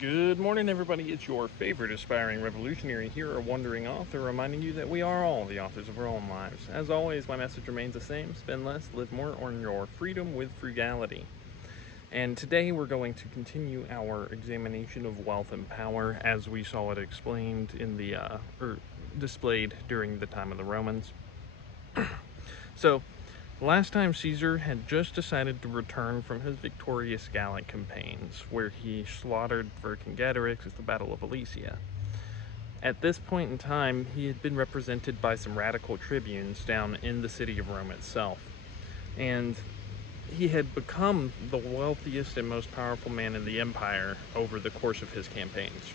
Good morning, everybody. It's your favorite aspiring revolutionary here, a wandering author, reminding you that we are all the authors of our own lives. As always, my message remains the same: spend less, live more, earn your freedom with frugality. And today we're going to continue our examination of wealth and power as we saw it explained in the, or displayed during the time of the Romans. So, last time Caesar had just decided to return from his victorious Gallic campaigns, where he slaughtered Vercingetorix at the Battle of Alesia. At this point in time, he had been represented by some radical tribunes down in the city of Rome itself, and he had become the wealthiest and most powerful man in the empire over the course of his campaigns.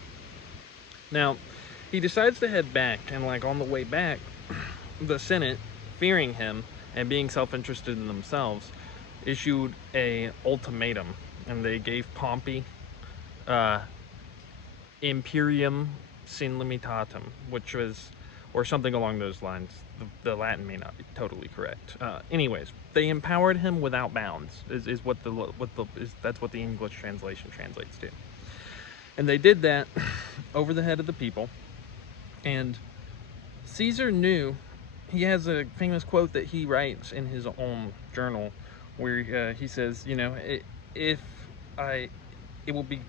Now, he decides to head back, and on the way back, the Senate, fearing him and being self-interested in themselves, issued a ultimatum, and they gave Pompey imperium sin limitatum, which was, or something along those lines. The Latin may not be totally correct. Anyways, they empowered him without bounds. Is what that's what the English translation translates to. And they did that over the head of the people. And Caesar knew. He has a famous quote that he writes in his own journal, where he says, it will be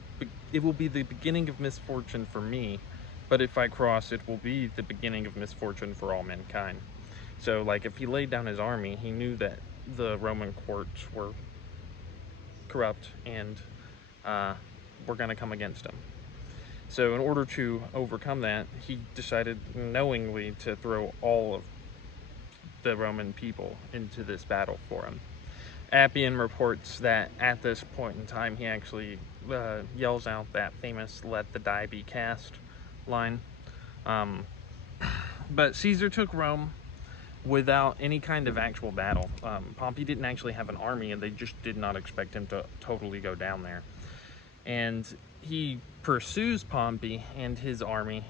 the beginning of misfortune for me, but if I cross, it will be the beginning of misfortune for all mankind. So, if he laid down his army, he knew that the Roman courts were corrupt and were going to come against him. So, in order to overcome that, he decided knowingly to throw all of the Roman people into this battle for him. Appian reports that at this point in time, he actually yells out that famous "let the die be cast" line. But Caesar took Rome without any kind of actual battle. Pompey didn't actually have an army, and they just did not expect him to totally go down there. And he pursues Pompey and his army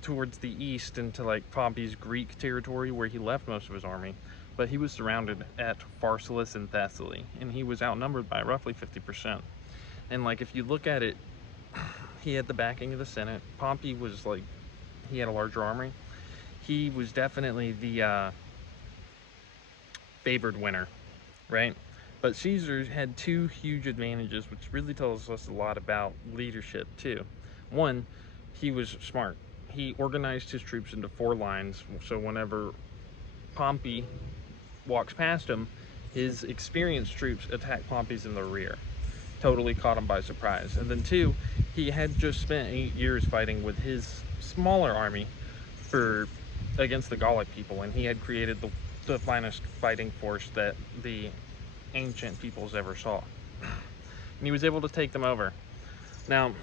towards the east into Pompey's Greek territory, where he left most of his army. But he was surrounded at Pharsalus and Thessaly, and he was outnumbered by roughly 50%. And if you look at it, he had the backing of the Senate. Pompey was he had a larger army. He was definitely the favored winner, right? But Caesar had two huge advantages, which really tells us a lot about leadership too. One, he was smart. He organized his troops into 4 lines, so whenever Pompey walks past him, his experienced troops attack Pompey's in the rear. Totally caught him by surprise. And then 2, he had just spent 8 years fighting with his smaller army against the Gallic people, and he had created the finest fighting force that the ancient peoples ever saw. And he was able to take them over. Now,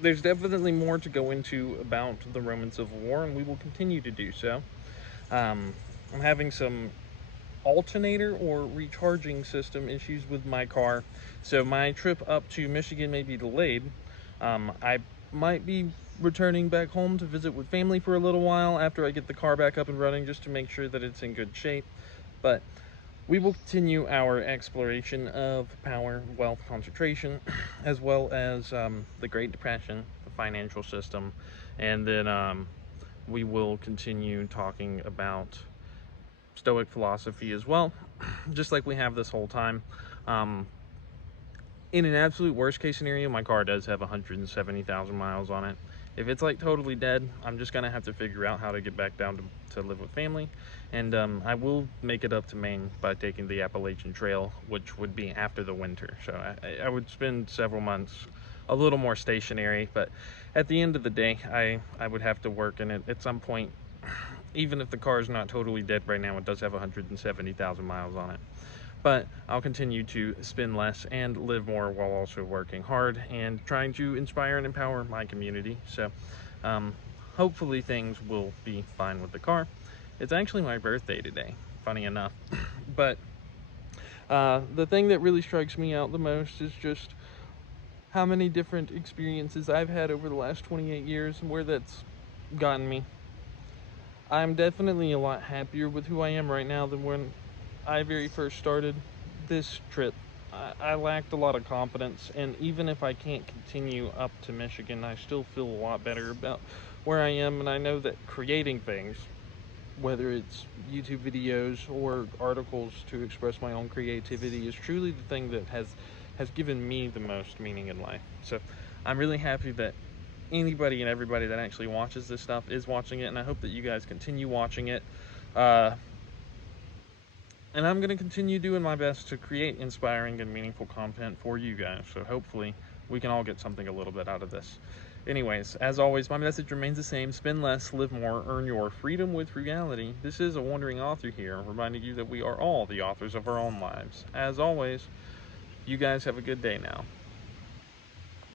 there's definitely more to go into about the Roman Civil War, and we will continue to do so. I'm having some alternator or recharging system issues with my car, so my trip up to Michigan may be delayed. I might be returning back home to visit with family for a little while after I get the car back up and running, just to make sure that it's in good shape. But we will continue our exploration of power, wealth, concentration, as well as the Great Depression, the financial system, and then we will continue talking about Stoic philosophy as well, just like we have this whole time. In an absolute worst case scenario, my car does have 170,000 miles on it. If it's totally dead, I'm just gonna have to figure out how to get back down to live with family, and I will make it up to Maine by taking the Appalachian Trail, which would be after the winter. So I would spend several months a little more stationary, but at the end of the day, I would have to work, and at some point, even if the car is not totally dead right now, it does have 170,000 miles on it. But I'll continue to spend less and live more while also working hard and trying to inspire and empower my community. So hopefully things will be fine with the car. It's actually my birthday today, funny enough. But the thing that really strikes me out the most is just how many different experiences I've had over the last 28 years and where that's gotten me. I'm definitely a lot happier with who I am right now than when I very first started this trip. I lacked a lot of confidence, and even if I can't continue up to Michigan, I still feel a lot better about where I am, and I know that creating things, whether it's YouTube videos or articles to express my own creativity, is truly the thing that has given me the most meaning in life. So I'm really happy that anybody and everybody that actually watches this stuff is watching it, and I hope that you guys continue watching it. Uh, and I'm going to continue doing my best to create inspiring and meaningful content for you guys. So hopefully we can all get something a little bit out of this. Anyways, as always, my message remains the same. Spend less, live more, earn your freedom with frugality. This is a wandering author here, reminding you that we are all the authors of our own lives. As always, you guys have a good day now.